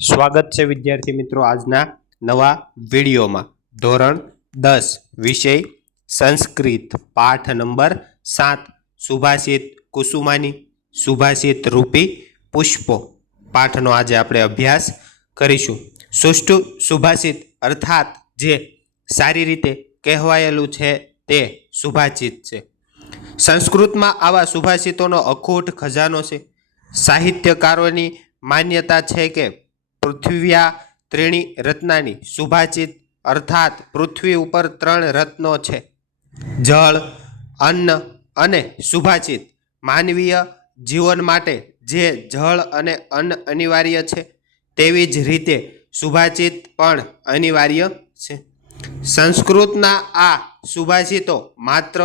સ્વાગત છે વિદ્યાર્થી મિત્રો આજના નવા વિડીયોમાં. ધોરણ દસ, વિષય સંસ્કૃત, પાઠ નંબર સાત. સુભાષિત કુસુમાની, સુભાષિત રૂપી પુષ્પો. પાઠનો આજે આપણે અભ્યાસ કરીશું. સુષ્ટુ સુભાષિત અર્થાત જે સારી રીતે કહેવાયેલું છે તે સુભાષિત છે. સંસ્કૃતમાં આવા સુભાષિતોનો અખૂટ ખજાનો છે. સાહિત્યકારોની માન્યતા છે કે પૃથ્વ્યા ત્રીણી રત્નાની સુભાચિત અર્થાત પૃથ્વી ઉપર ત્રણ રત્નો છે. જળ, અન્ન અને સુભાચિત માનવીય જીવન માટે જે જળ અને અન્ન અનિવાર્ય છે, તેવી જ રીતે સુભાષિત પણ અનિવાર્ય છે. સંસ્કૃતના આ સુભાષિતો માત્ર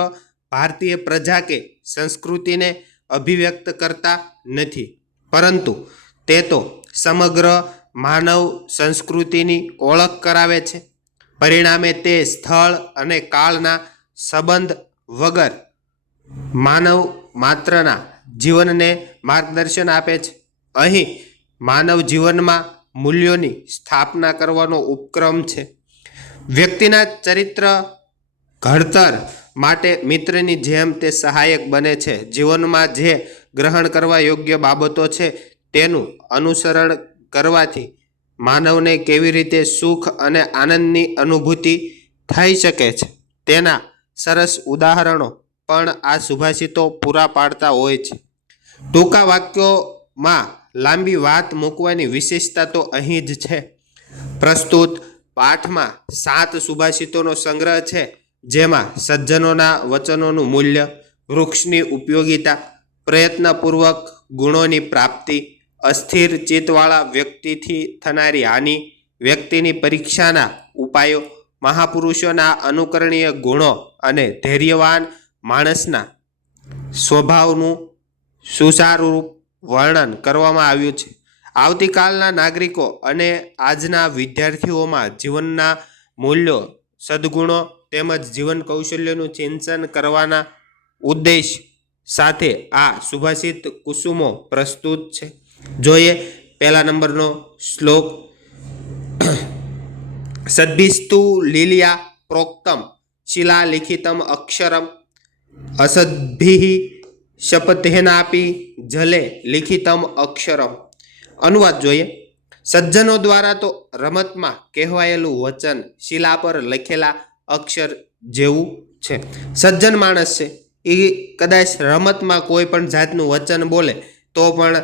ભારતીય પ્રજા કે સંસ્કૃતિને અભિવ્યક્ત કરતા નથી, પરંતુ તે તો સમગ્ર માનવ સંસ્કૃતિની ઓળખ કરાવે છે. પરિણામે તે સ્થળ અને કાળના સંબંધ વગર માનવ માત્રના જીવનને માર્ગદર્શન આપે છે. અહીં માનવ જીવનમાં મૂલ્યોની સ્થાપના કરવાનો ઉપક્રમ છે. વ્યક્તિના ચરિત્ર ઘડતર માટે મિત્રની જેમ તે સહાયક બને છે. જીવનમાં જે ગ્રહણ કરવા યોગ્ય બાબતો છે તેનું અનુસરણ કરવાથી માનવને કેવી રીતે સુખ અને આનંદની અનુભૂતિ થઈ શકે છે? તેના સરસ ઉદાહરણો પણ આ સુભાષિતો પૂરા પાડતા હોય છે. ટૂંકા વાક્યોમાં લાંબી વાત મૂકવાની વિશેષતા તો અહીં જ છે. પ્રસ્તુત પાઠમાં સાત સુભાષિતોનો સંગ્રહ છે, જેમાં સજ્જનોના વચનોનું મૂલ્ય, વૃક્ષની ઉપયોગિતા, પ્રયત્નપૂર્વક ગુણોની પ્રાપ્તિ અસ્થિર ચિત્તવાળા વ્યક્તિથી થનારી હાનિ, વ્યક્તિની પરીક્ષાના ઉપાયો, મહાપુરુષોના અનુકરણીય ગુણો અને ધૈર્યવાન માણસના સ્વભાવનું સુચારુરૂપ વર્ણન કરવામાં આવ્યું છે. આવતીકાલના નાગરિકો અને આજના વિદ્યાર્થીઓમાં જીવનના મૂલ્યો, સદ્ગુણો તેમજ જીવન કૌશલ્યનું ચિંતન કરવાના ઉદ્દેશ સાથે આ સુભાષિત કુસુમો પ્રસ્તુત છે. જોઈએ. પહેલા નંબરનો શ્લોક. સદ્ભિસ્તુ લીલિયા પ્રોક્તમ શિલાલિખિતમ અક્ષરમ અસદ્ભિ શપથેનાપી જલે લિખિતમ અક્ષરમ. અનુવાદ જોઈએ. સજ્જનો દ્વારા તો રમતમાં કહેવાયેલું વચન શિલા પર લખેલા અક્ષર જેવું છે. સજ્જન માણસ છે. એ કદાચ રમતમાં કોઈ પણ જાતનું વચન બોલે તો પણ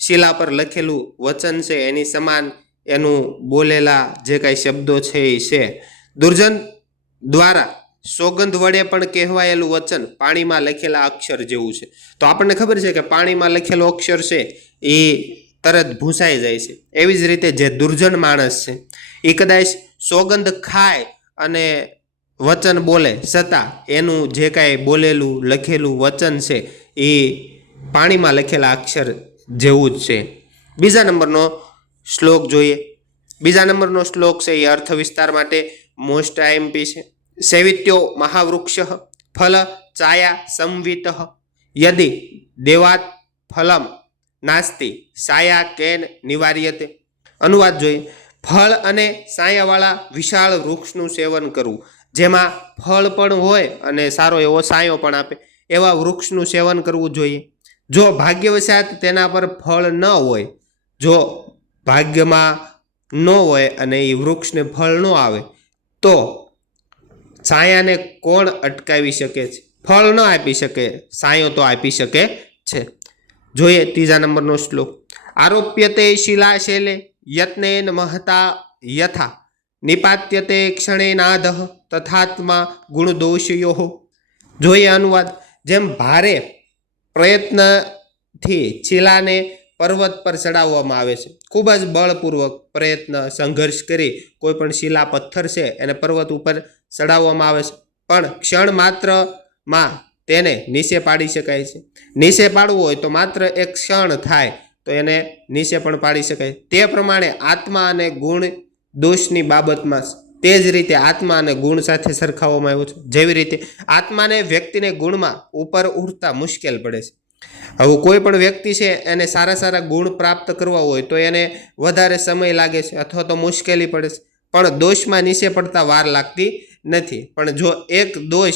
શિલા પર લખેલું વચન છે, એની સમાન એનું બોલેલા જે કાંઈ શબ્દો છે એ છે. દુર્જન દ્વારા સોગંધ વડે પણ કહેવાયેલું વચન પાણીમાં લખેલા અક્ષર જેવું છે. તો આપણને ખબર છે કે પાણીમાં લખેલો અક્ષર છે એ તરત ભૂસાઈ જાય છે. એવી જ રીતે જે દુર્જન માણસ છે, એ કદાચ સોગંધ ખાય અને વચન બોલે છતાં એનું જે કાંઈ બોલેલું, લખેલું વચન છે એ પાણીમાં લખેલા અક્ષર જેવું જ છે. બીજા નંબરનો શ્લોક જોઈએ. બીજા નંબરનો શ્લોક છે એ અર્થ વિસ્તાર માટે મોસ્ટ આઈએમપી છે. સેવિત્યો મહાવૃક્ષ ફલ ચાયા સંવિત. યદિ દેવાત ફલમ નાસ્તિ સાયા કેન નિવાર્યતે. અનુવાદ જોઈએ. ફળ અને સાયાવાળા વિશાળ વૃક્ષનું સેવન કરવું. જેમાં ફળ પણ હોય અને સારો એવો સાયો પણ આપે. એવા વૃક્ષનું સેવન કરવું જોઈએ. જો ભાગ્યવશાત તેના પર ફળ ન હોય, જો ભાગ્યમાં ન હોય અને એ વૃક્ષને ફળ ન આવે, તો છાયાને કોણ અટકાવી શકે છે? ફળ ન આપી શકે સાયો તો આપી શકે છે. જોઈએ ત્રીજા નંબરનો શ્લોક. આરોપ્યતે શિલાશેલે યત્નેન મહતા યથા, નિપાત્યતે ક્ષણેનાદ તથાત્મા ગુણદોષયો. જોઈએ અનુવાદ. જેમ ભારે પ્રયત્નથી ચીલાને પર્વત પર ચડાવવામાં આવે છે. ખૂબ જ બળપૂર્વક પ્રયત્ન, સંઘર્ષ કરી કોઈ પણ શિલા પથ્થર છે એને પર્વત ઉપર ચડાવવામાં આવે છે. પણ ક્ષણ માત્રમાં તેને નીચે પાડી શકાય છે. નીચે પાડવું હોય તો માત્ર એક ક્ષણ થાય તો એને નીચે પણ પાડી શકાય. તે પ્રમાણે આત્મા અને ગુણ દોષની બાબતમાં તે જ રીતે આત્મા અને ગુણ સાથે સરખાવવામાં આવ્યું છે. જેવી રીતે આત્માને વ્યક્તિને ગુણમાં ઉપર ઉઠતા મુશ્કેલ પડે છે. હવે કોઈ પણ વ્યક્તિ છે એને સારા સારા ગુણ પ્રાપ્ત કરવા હોય તો એને વધારે સમય લાગે છે અથવા તો મુશ્કેલી પડે છે. પણ દોષમાં નીચે પડતા વાર લાગતી નથી. પણ જો એક દોષ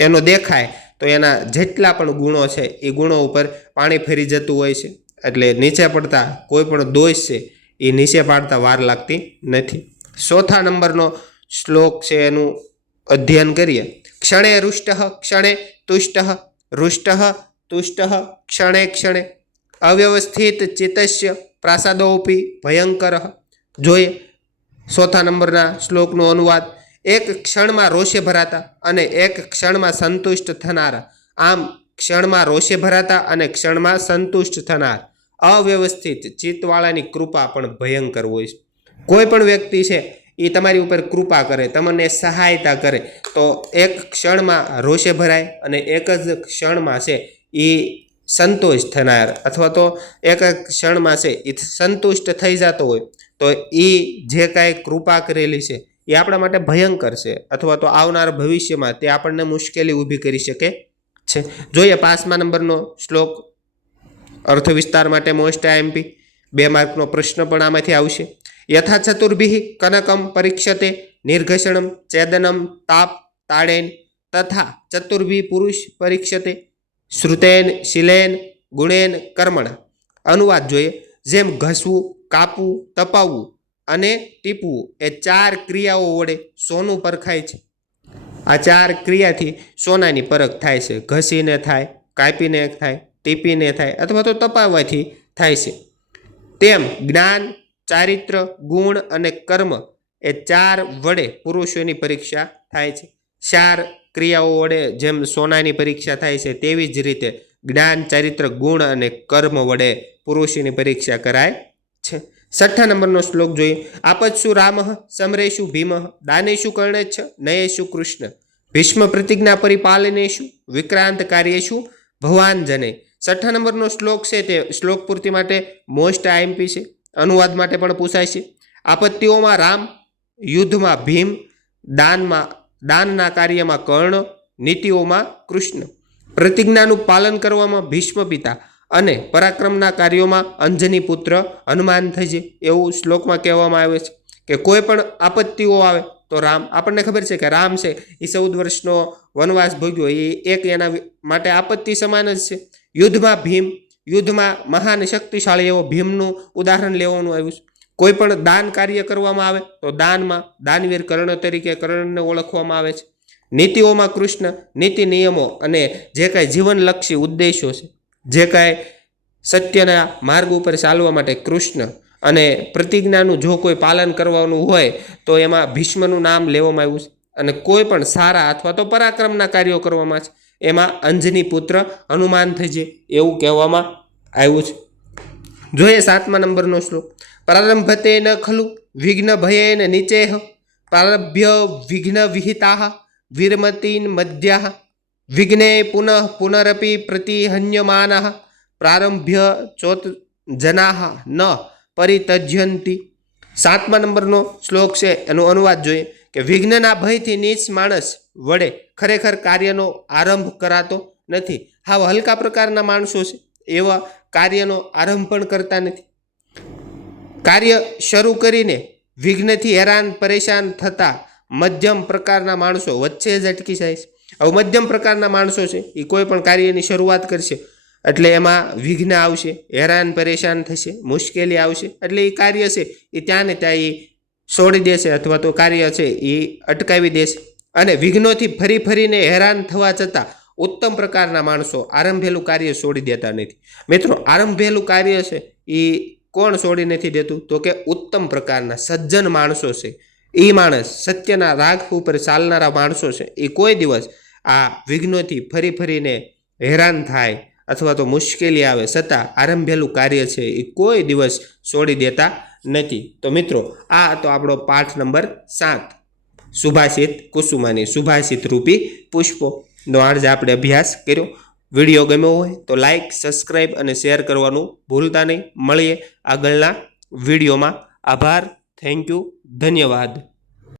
એનો દેખાય તો એના જેટલા પણ ગુણો છે એ ગુણો ઉપર પાણી ફેરી જતું હોય છે. એટલે નીચે પડતા કોઈ પણ દોષ છે એ નીચે પાડતા વાર લાગતી નથી. ચોથા નંબરનો શ્લોક છે એનું અધ્યયન કરીએ. ક્ષણે રુષ્ટ, ક્ષણે તુષ્ટ, રુષ્ટ, તુષ્ટ, ક્ષણે ક્ષણે. અવ્યવસ્થિત ચિત્તસ્ય પ્રાસાદોપી ભયંકર. જોઈએ, ચોથા નંબરના શ્લોકનો અનુવાદ. એક ક્ષણમાં રોષે ભરાતા અને એક ક્ષણમાં સંતુષ્ટ થનારા. આમ, ક્ષણમાં રોષે ભરાતા અને ક્ષણમાં સંતુષ્ટ થનાર. અવ્યવસ્થિત ચિત્તવાળાની કૃપા પણ ભયંકર હોય છે. કોઈ પણ વ્યક્તિ છે, એ તમારી ઉપર કૃપા કરે, તમને સહાયતા કરે, તો એક ક્ષણમાં રોષે ભરાય અને એક જ ક્ષણમાં છે, એ સંતોષ થનાર. અથવા તો એક ક્ષણમાં છે, એ સંતુષ્ટ થઈ જતો હોય, તો એ જે કાંઈ કૃપા કરેલી છે, એ આપણા માટે ભયંકર છે. અથવા તો આવનાર ભવિષ્યમાં તે આપણને મુશ્કેલી ઊભી કરી શકે છે. જોઈએ પાંચમા નંબરનો શ્લોક. અર્થ વિસ્તાર માટે મોસ્ટ આઈએમપી બે માર્કનો પ્રશ્ન પણ આમાંથી આવશે. યથા ચતુર્ભિ કનકમ પરીક્ષતે નિર્ઘષણમ ચેદનમ તાપ તાળેન તથા ચતુર્ભિ પુરુષ પરીક્ષતે શ્રુતેન શિલેન ગુણેન કર્મણ અનુવાદ જોઈએ જેમ ઘસવું કાપવું તપાવવું અને ટીપવું એ ચાર ક્રિયાઓ વડે સોનું પરખાય છે આ ચાર ક્રિયાથી સોનાની પરખ થાય છે ઘસીને થાય કાપીને થાય ટીપીને થાય અથવા તો તપાવવાથી થાય છે તેમ જ્ઞાન ચારિત્ર, ગુણ અને કર્મ એ ચાર વડે પુરુષોની પરીક્ષા થાય છે. ચાર ક્રિયાઓ વડે જેમ સોનાની પરીક્ષા થાય છે, તેવી જ રીતે જ્ઞાન, ચારિત્ર, ગુણ અને કર્મ વડે પુરુષોની પરીક્ષા કરાય છે. છઠ્ઠા નંબરનો શ્લોક જોઈએ. આપત્સુ રામ, સમરેશુ ભીમ, દાનેશુ કર્ણેચ્છ, નયેશુ કૃષ્ણ. ભીષ્મ પ્રતિજ્ઞા પરિપાલનેશુ, વિક્રાંત કાર્યેશુ, ભગવાન જને. છઠ્ઠા નંબરનો શ્લોક છે તે શ્લોક પૂર્તિ માટે મોસ્ટ આઈએમપી છે. અનુવાદ માટે પણ પૂછાય છે. આપત્તિઓમાં રામ, યુદ્ધમાં ભીમ, દાનમાં, દાનના કાર્યમાં કર્ણ, નીતિઓમાં કૃષ્ણ. પ્રતિજ્ઞાનું પાલન કરવામાં ભીષ્મ પિતા અને પરાક્રમના કાર્યોમાં અંજની પુત્ર હનુમાન થઈ એવું શ્લોકમાં કહેવામાં આવે છે કે કોઈ પણ આપત્તિઓ આવે તો રામ, આપણને ખબર છે કે રામ છે, એ ચૌદ વર્ષનો વનવાસ ભોગ્યો, એ એક એના માટે આપત્તિ સમાન જ છે. યુદ્ધમાં ભીમ યુદ્ધમાં મહાન શક્તિશાળી એવો ભીમનું ઉદાહરણ લેવાનું આવ્યું છે. કોઈ પણ દાન કાર્ય કરવામાં આવે તો દાનમાં દાનવીર કર્ણ તરીકે કર્ણને ઓળખવામાં આવે છે. નીતિઓમાં કૃષ્ણ નીતિ નિયમો અને જે કાંઈ જીવનલક્ષી ઉદ્દેશો છે, જે કાંઈ સત્યના માર્ગ ઉપર ચાલવા માટે કૃષ્ણ અને પ્રતિજ્ઞાનું જો કોઈ પાલન કરવાનું હોય તો એમાં ભીષ્મનું નામ લેવામાં આવ્યું છે. અને કોઈ પણ સારા અથવા તો પરાક્રમના કાર્યો કરવામાં છે. એમાં અંજની પુત્ર હનુમાન જાય એવું કહેવામાં આવ્યું છે. જોઈએ સાતમા નંબરનો શ્લોક. પ્રારંભતે ન ખલુ વિઘ્ન ભયેન નીચેહ, પ્રારભ્ય વિઘ્ન વિહિતા વિરમતીન મધ્યા વિઘ્ને પુનઃ પુનરપી પ્રતિહન્યમાન, પ્રારંભ્ય ચોત જના ન પરિતજ્યંતી. સાતમા નંબરનો શ્લોક છે, એનો અનુવાદ જોઈએ. કે વિઘ્નના ભયથી નીચ માણસ વડે ખરેખર કાર્યનો આરંભ કરાતો નથી. હાવ હલકા પ્રકારના માણસો છે. એવા કાર્યનો આરંભ પણ કરતા નથી. કાર્ય શરૂ કરીને વિઘ્નથી હેરાન, પરેશાન થતા મધ્યમ પ્રકારના માણસો વચ્ચે જ અટકી જાય છે. હવે મધ્યમ પ્રકારના માણસો છે, એ કોઈ પણ કાર્યની શરૂઆત કરશે. એટલે એમાં વિઘ્ન આવશે, હેરાન, પરેશાન થશે, મુશ્કેલી આવશે. એટલે એ કાર્ય છે, એ ત્યાં ને ત્યાં એ છોડી દેશે અથવા તો કાર્ય છે એ અટકાવી દેશે. અને વિઘ્નોથી ફરી ફરીને હેરાન થવા છતાં ઉત્તમ પ્રકારના માણસો આરંભેલું કાર્ય છોડી દેતા નથી. મિત્રો, આરંભેલું કાર્ય છે એ કોણ છોડી નથી દેતું? તો કે ઉત્તમ પ્રકારના સજ્જન માણસો છે. એ માણસ સત્યના રાગ ઉપર ચાલનારા માણસો છે. એ કોઈ દિવસ આ વિઘ્નોથી ફરી ફરીને હેરાન થાય અથવા તો મુશ્કેલી આવે છતાં આરંભેલું કાર્ય છે એ કોઈ દિવસ છોડી દેતા નથી. તો મિત્રો, આ તો આપણો પાઠ નંબર સાત. સુભાષિત કુસુમાની સુભાષિત રૂપી પુષ્પોનો આજે આપણે અભ્યાસ કર્યો. વીડિયો ગમ્યો હોય તો લાઇક સબસ્ક્રાઈબ અને શેર કરવાનું ભૂલતા નહીં. મળીએ આગળના વિડીયોમાં. આભાર. થેન્ક યુ ધન્યવાદ.